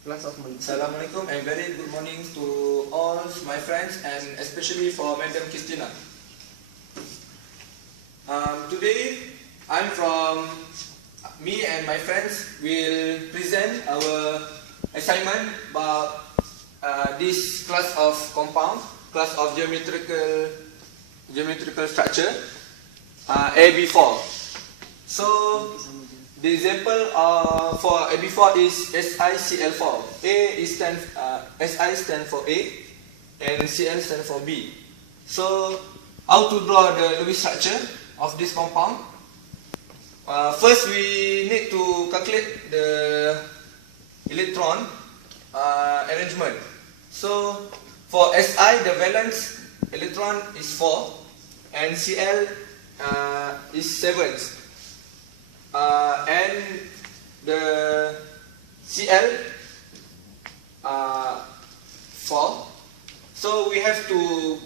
Assalamualaikum and very good morning to all my friends and especially for Madam Christina. Today, me and my friends will present our assignment about this class of compound, class of geometrical structure, AB4. So the example for AB4 is SiCl4. Si stands for A and Cl stands for B. So how to draw the Lewis structure of this compound? First we need to calculate the electron arrangement. So for Si the valence electron is 4 and Cl is 7. And the Cl 4. So we have to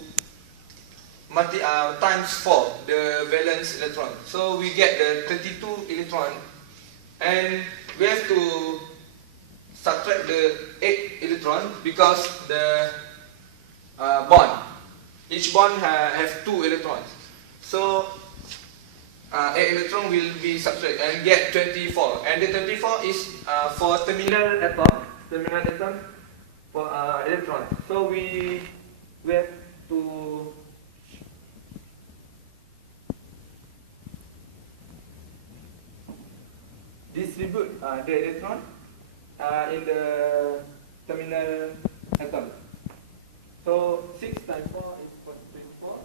times 4 the valence electron. So we get the 32 electron, and we have to subtract the 8 electron because the each bond have 2 electrons. So 8 electron will be subtracted and get 24, and the 24 is for terminal atom for electron. So we have to distribute the electron in the terminal atom. So 6 times 4 is 24.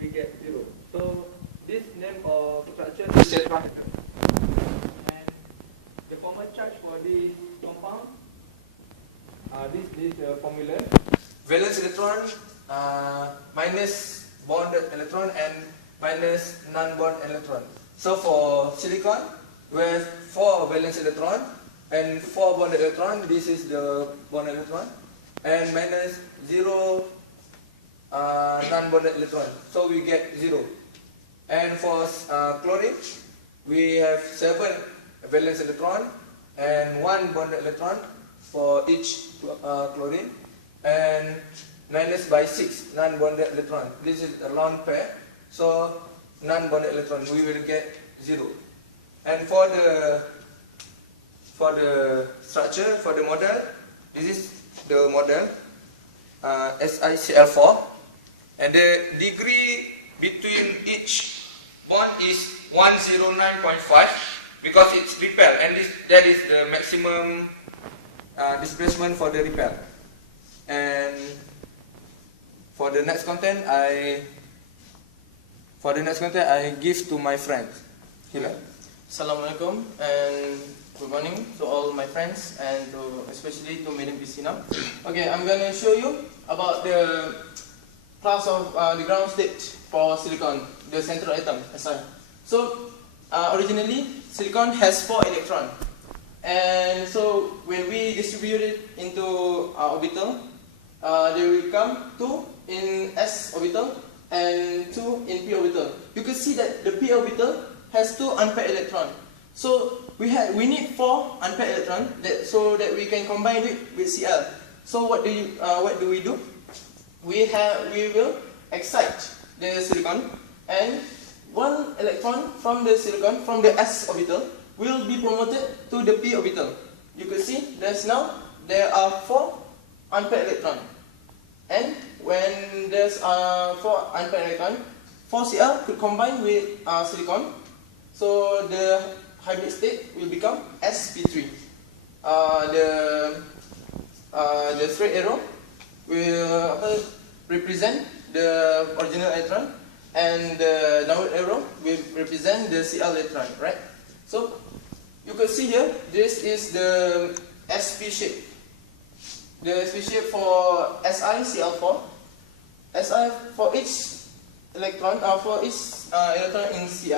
We get 0. So this name of structure is tetrahedral. And the common charge for this compound, this formula: valence electron minus bonded electron and minus non-bond electron. So for silicon, we have 4 valence electron and 4 bonded electron. This is the bonded electron, and minus 0 non-bonded electron. So we get 0. And for chlorine, we have 7 valence electron and 1 bonded electron for each chlorine, and minus by 6 non-bonded electron. This is a lone pair, so non-bonded electron we will get 0. And for the structure, for the model, this is the model SiCl4, and the degree between each bond is 109.5 because it's repel, and that is the maximum displacement for the repel. And for the next content, I give to my friends. Assalamualaikum and good morning to all my friends and especially to Madam Christina. Okay, I'm gonna show you about the class of the ground state for silicon, the central atom, Si. So originally silicon has 4 electrons, and so when we distribute it into orbital, there will come 2 in s orbital and 2 in p orbital. You can see that the p orbital has 2 unpaired electrons. So we need 4 unpaired electrons so that we can combine it with Cl. So what do we do? We will excite the silicon, and 1 electron from the silicon, from the s orbital, will be promoted to the p orbital. You can see there are 4 unpaired electrons, and when there's 4 unpaired electrons, 4 Cl could combine with silicon, so the hybrid state will become sp3. The straight arrow will represent the original electron, and the downward arrow will represent the Cl electron, right? So you can see here, this is the sp shape. The sp shape for SiCl4. Si for each electron, in Si,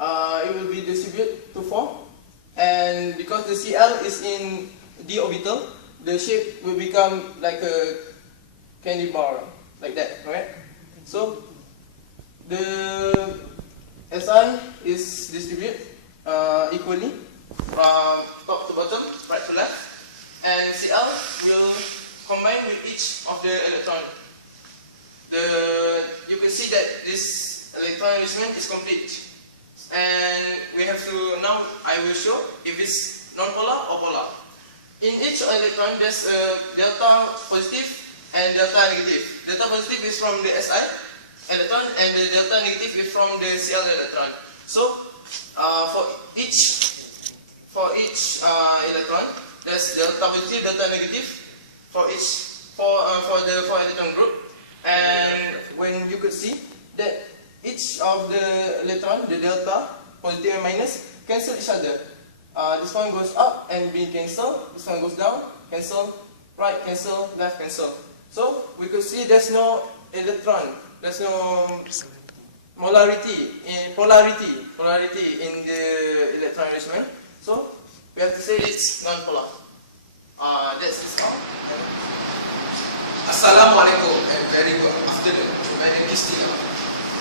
it will be distributed to 4, and because the Cl is in d orbital, the shape will become like a candy bar, like that, right? So the Si is distributed equally from top to bottom, right of the electron. You can see that this electron arrangement is complete. And we have to, now I will show if it's non-polar or polar. In each electron there's a delta positive and delta negative. Delta positive is from the Si electron and the delta negative is from the Cl electron. So for each electron there's delta positive, delta negative for the 4 electron group. And when you could see that each of the electron, the delta, positive and minus, cancel each other. This one goes up and being cancelled. This one goes down, cancel, right, cancel, left, cancel. So we could see there's no electron, there's no polarity in the electron arrangement. So we have to say it's non-polar. That's it all. Assalamualaikum and very good afternoon. My name is Tina.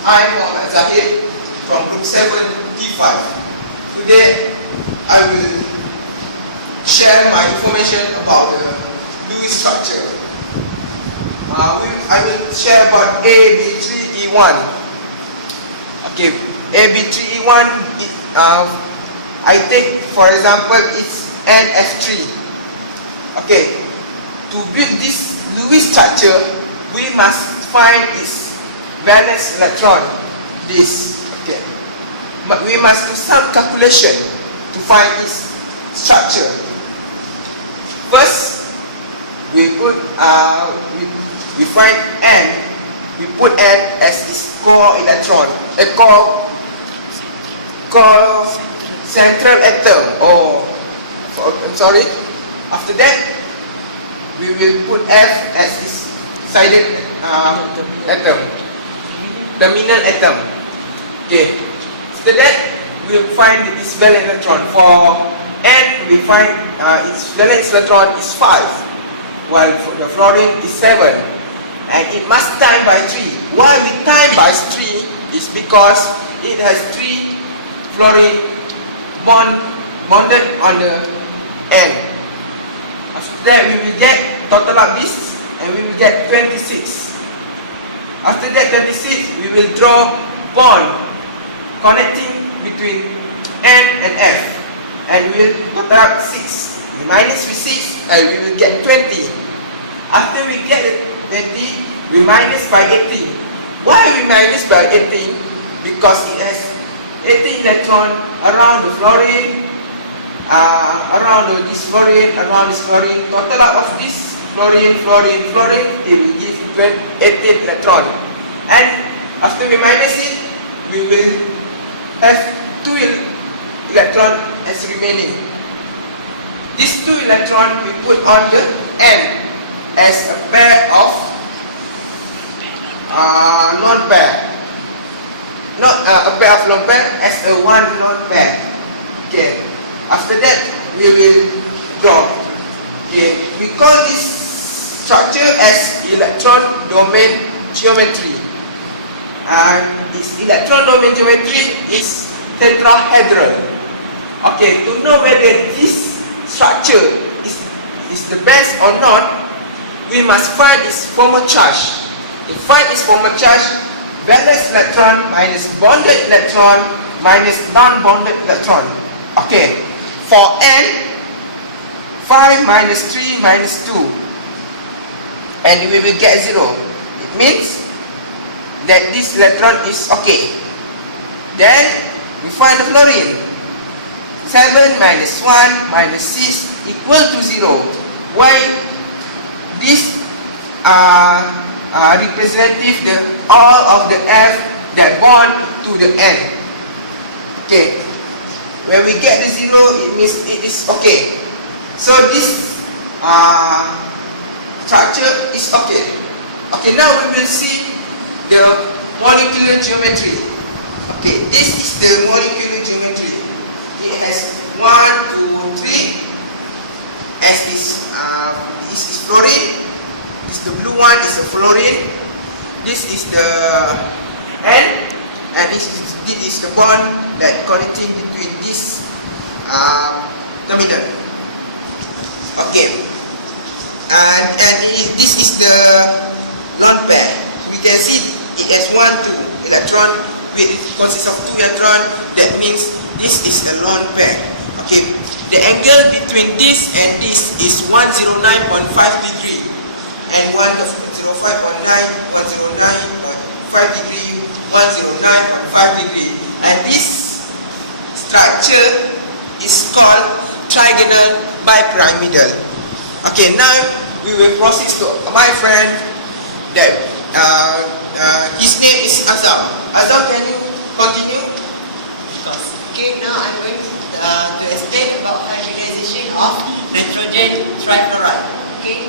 I'm Mohammed Zahid from Group 7P5. Today I will share my information about the Lewis structure. I will share about AB3E1. Okay, AB3E1, I take for example it's NF3. Okay, to build this Lewis structure, we must find its valence electron. This, okay. But we must do some calculation to find its structure. First, we put we find N. We put N as its core electron, a core central atom. I'm sorry. After that, we will put F as its silent atom, terminal atom. Okay. After that, we will find its valence electron. For N, we find its valence electron is 5, while for the fluorine is 7, and it must time by 3. Why we time by 3 is because it has 3 fluorine bonded on the N. After that, we will get total of this, and we will get 26. After that 26, we will draw bond connecting between N and F, and we will total up 6. We minus with 6, and we will get 20. After we get 20, we minus by 18. Why we minus by 18? Because it has 18 electrons around the fluorine. Around this fluorine, total of this fluorine, it will give 18 electron. And after we minus it, we will have 2 electron as remaining. These 2 electron we put on the N as a pair of lone pair. Not a pair of lone pair, as a one lone pair. Okay. After that, we will draw. Okay, we call this structure as electron domain geometry. This electron domain geometry is tetrahedral. Okay, to know whether this structure is the best or not, we must find its formal charge. To find its formal charge, valence electron minus bonded electron minus non-bonded electron. Okay. For N, 5 minus 3 minus 2, and we will get 0. It means that this electron is okay. Then we find the fluorine. 7 minus 1 minus 6 equal to 0. Why this representative all of the F that bond to the N. Okay. When we get the 0, it means it is okay. So this structure is okay. Okay, now we will see the molecular geometry. Okay, this is the molecular geometry. It has 1, 2, 3. As this is fluorine. This the blue one is the fluorine. This is the N, and this is the bond that connecting between this terminal. Okay, and this is the lone pair. We can see it as 1, 2 electron. It consists of 2 electrons. That means this is a lone pair. Okay. The angle between this and this is 109.5 degree and 105.5 degree, 109.5 degree. And this structure is called trigonal bipyramidal. Okay, now we will proceed to my friend that his name is Azam. Azam, can you continue? Okay, now I'm going to explain about hybridization of nitrogen trifluoride. Okay,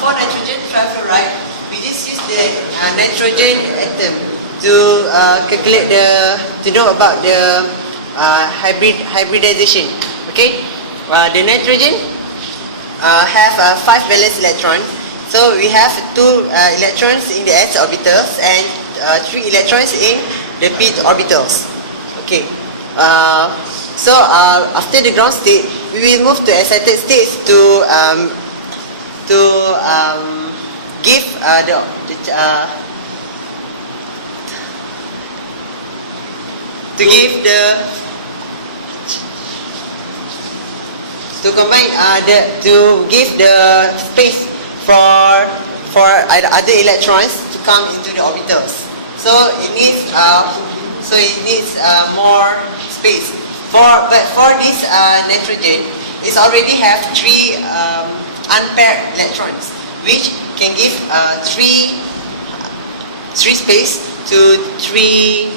for nitrogen trifluoride, we just use the nitrogen atom to calculate to know about the hybridization. Okay, the nitrogen have 5 valence electrons. So we have 2 electrons in the s orbitals and 3 electrons in the p orbitals. Okay. So after the ground state, we will move to excited states to give to give the space for other electrons to come into the orbitals. So it needs more space. But for this nitrogen, it already have 3 unpaired electrons, which can give 3 space to 3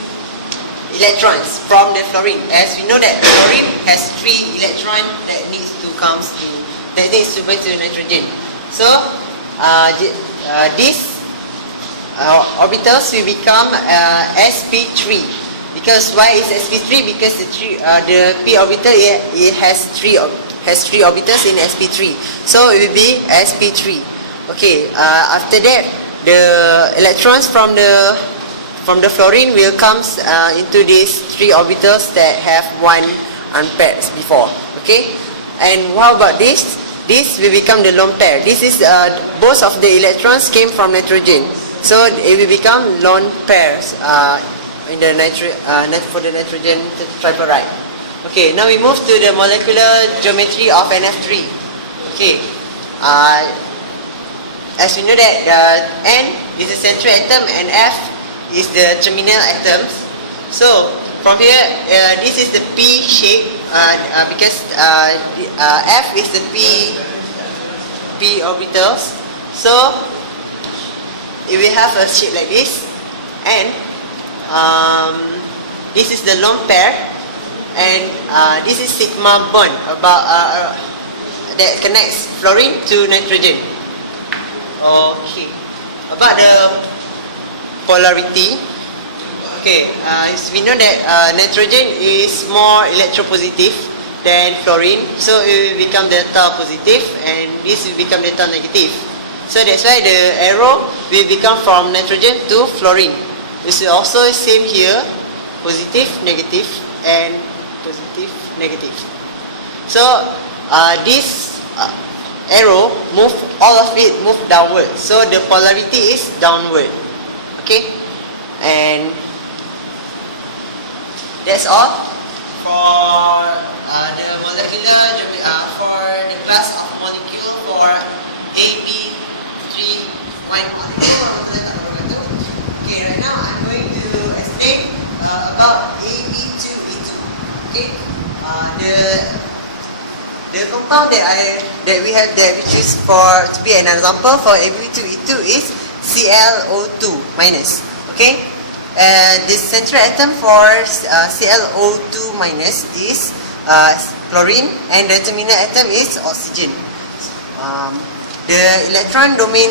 electrons from the fluorine. As we know that fluorine has 3 electrons that needs to point to nitrogen. So these orbitals will become sp3. Because why is sp3? Because the p orbital it has 3 orbitals in sp3. So it will be sp3. Okay. After that, the electrons from the fluorine will come into these 3 orbitals that have 1 unpaired before. Okay. And how about this? This will become the lone pair. This is both of the electrons came from nitrogen. So it will become lone pairs in the for the nitrogen trifluoride. Okay, now we move to the molecular geometry of NF3. Okay, as we know that N is the central atom and F is the terminal atoms. So from here, this is the P shape because F is the P orbitals. So it will have a shape like this, and this is the lone pair, and this is sigma bond about that connects fluorine to nitrogen. Okay, about the polarity. Okay, we know that nitrogen is more electropositive than fluorine, so it will become delta positive, and this will become delta negative. So that's why the arrow will become from nitrogen to fluorine. This is also same here, positive, negative, and positive, negative. So this arrow all of it move downward. So the polarity is downward. Okay, and that's all for the molecular for the class of molecule for AB3E2. Okay, right now I'm going to explain about AB2E2. Okay, the compound that we have there, which is to be an example for AB2E2 is ClO2 minus. Okay, the central atom for ClO2 minus is chlorine, and the terminal atom is oxygen. The electron domain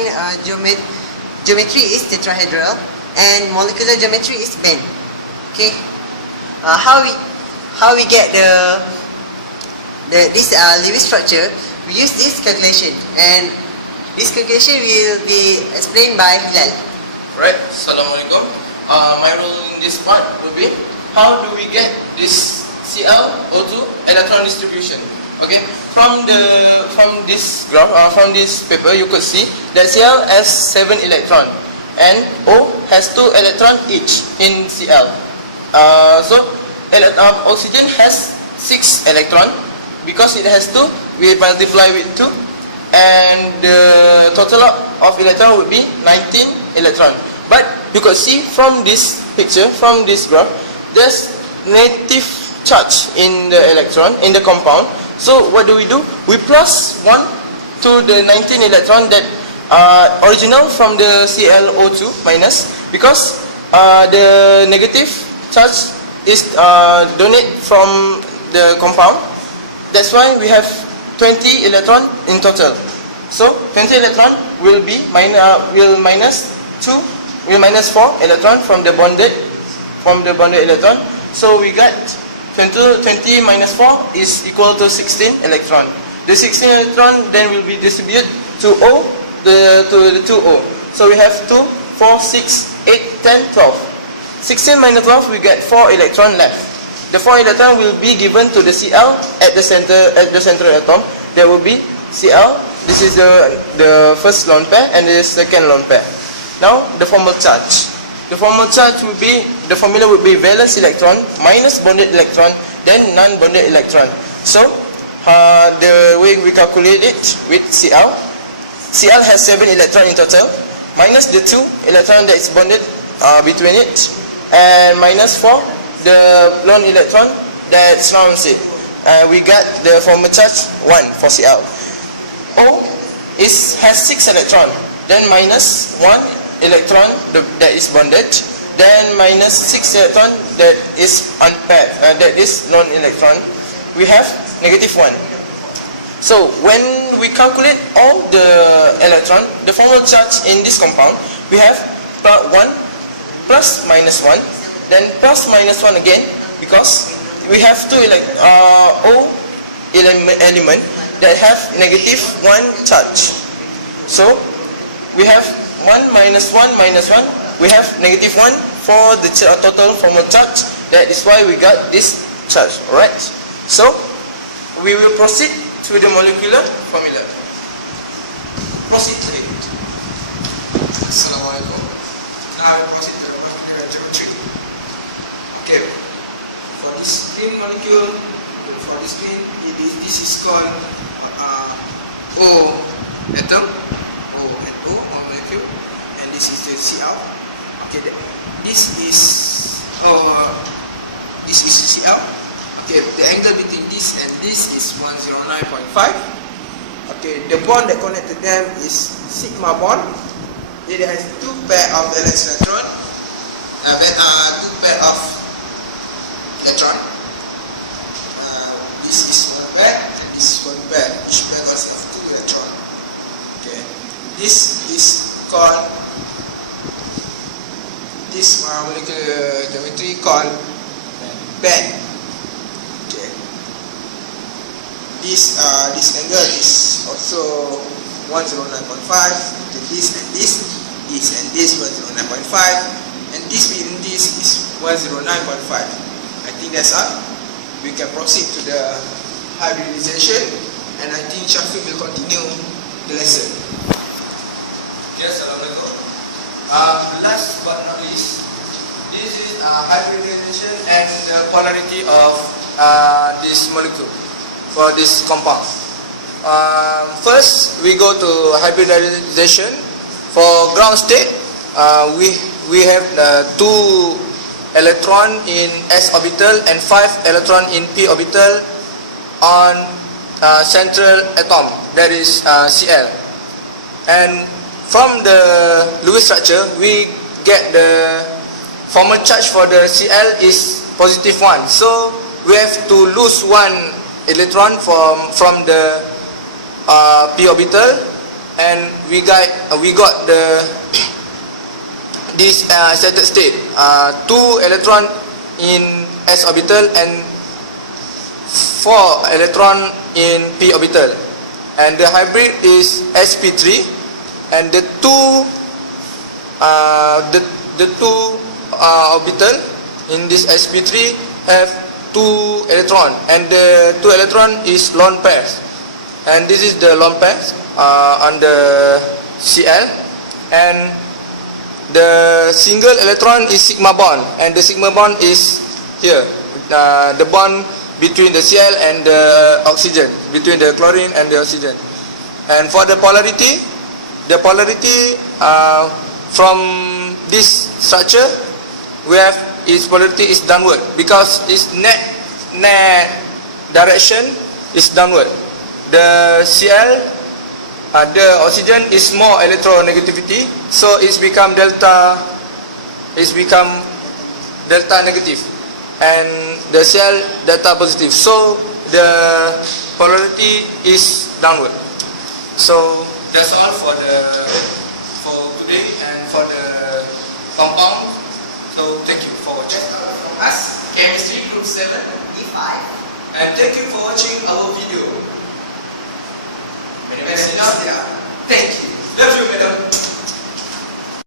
geometry is tetrahedral, and molecular geometry is band. Okay, how we get this Lewis structure? We use this calculation, and this calculation will be explained by Hilal. Right. Assalamualaikum. My role in this part will be how do we get this ClO2 electron distribution? Okay, from this graph, from this paper, you could see that Cl has 7 electrons and O has 2 electrons each in Cl. So oxygen has 6 electrons. Because it has 2, we multiply with 2, and the total of electron would be 19 electrons. But you could see from this picture, from this graph, there's negative charge in the electron, in the compound. So what do? We plus 1 to the 19 electron that are original from the ClO2 minus, because the negative charge is donate from the compound. That's why we have 20 electron in total. So 20 electron will be minus 4 electron from the bonded electron. So we got 20 minus 4 is equal to 16 electron. The 16 electron then will be distributed to O, to the 2O. So we have 2, 4, 6, 8, 10, 12. 16 minus 12, we get 4 electron left. The 4 electron will be given to the Cl at the central atom. There will be Cl. This is the first lone pair and the second lone pair. Now the formal charge. The formal charge will be, the formula would be valence electron minus bonded electron, then non-bonded electron. So the way we calculate it with Cl, Cl has 7 electrons in total, minus the 2 electron that is bonded between it, and minus 4 the lone electron that surrounds it. We got the formal charge 1 for Cl. O has 6 electrons, then minus 1 electron that is bonded, then minus 6 electron that is unpaired, that is lone electron. We have negative 1. So when we calculate all the electron, the formal charge in this compound, we have 1 plus minus 1, then plus minus 1 again, because we have 2 O element that have negative 1 charge. So we have 1 minus 1 minus 1, we have negative 1 for the total formal charge. That is why we got this charge. Alright, so we will proceed to the molecular formula. Proceed to it. Assalamualaikum. Now we proceed to the molecular geometry. Okay, for this green molecule, for this green, this is called O atom, O and O molecule, and this is the Cl. Okay, this is Cl. Okay, the angle between this and this is 109.5. Okay, the bond that connected them is sigma bond. It has 2 pair of valence electron, 2 pair of electron. This is 1 pair and this is 1 pair. Each pair consists of 2 electron. Okay, this is called, this molecular geometry called band. Okay, this angle is also 109.5. This and this and this 109.5, and this between this is 109.5. I think that's all. We can proceed to the hybridization, and I think Shafiq will continue the lesson. Yes, Assalamualaikum. Last but not least, this is hybridization and the polarity of this molecule for this compound. First, we go to hybridization. For ground state, we have 2 electron in s orbital and 5 electron in p orbital on central atom, that is Cl. And from the Lewis structure, we get the formal charge for the Cl is positive 1. So we have to lose 1 electron from the p orbital, and we got the this settled state, 2 electron in s orbital and 4 electron in p orbital, and the hybrid is sp3, and the two orbital in this sp3 have 2 electron, and the 2 electron is lone pairs, and this is the lone pairs on the Cl, and the single electron is sigma bond, and the sigma bond is here, the bond between the Cl and the oxygen, between the chlorine and the oxygen. And for the polarity from this structure, we have its polarity is downward, because its net direction is downward. The Cl, the oxygen is more electronegativity, so it's become delta negative, and the Cl delta positive. So the polarity is downward. So that's all for today and for the compound. So thank you for watching us, Chemistry Group 7 E5. and thank you for watching our video. Terima kasih.